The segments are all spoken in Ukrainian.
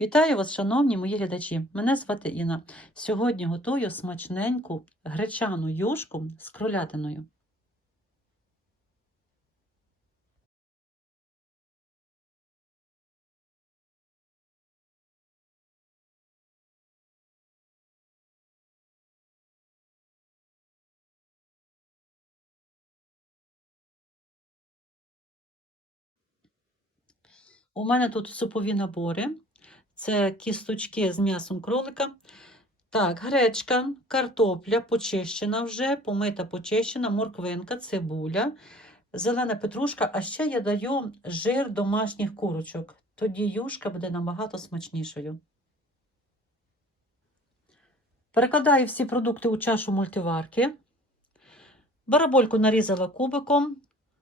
Вітаю вас, шановні мої глядачі! Мене звати Інна. Сьогодні готую смачненьку гречану юшку з кролятиною. У мене тут супові набори. Це кісточки з м'ясом кролика. Так, гречка, картопля почищена вже, помита почищена, морквинка, цибуля, зелена петрушка, а ще я даю жир домашніх курочок. Тоді юшка буде набагато смачнішою. Перекладаю всі продукти у чашу мультиварки. Барабольку нарізала кубиком,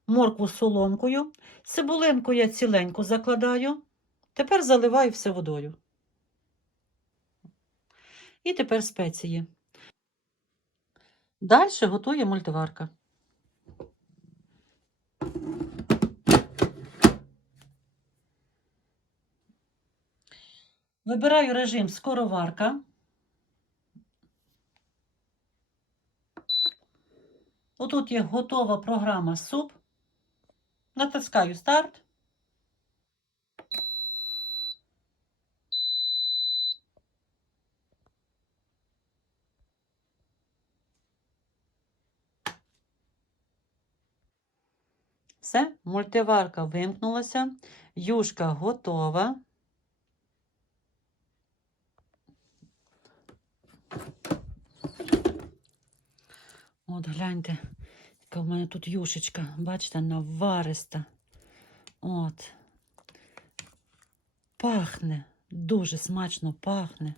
моркву соломкою, цибулинку я ціленьку закладаю. Тепер заливаю все водою. І тепер спеції. Далі готує мультиварка. Вибираю режим скороварка. Отут є готова програма суп. Натискаю старт. Все, мультиварка вимкнулася, юшка готова. От гляньте, яка в мене тут юшечка, бачите, навариста. От. Пахне, дуже смачно пахне.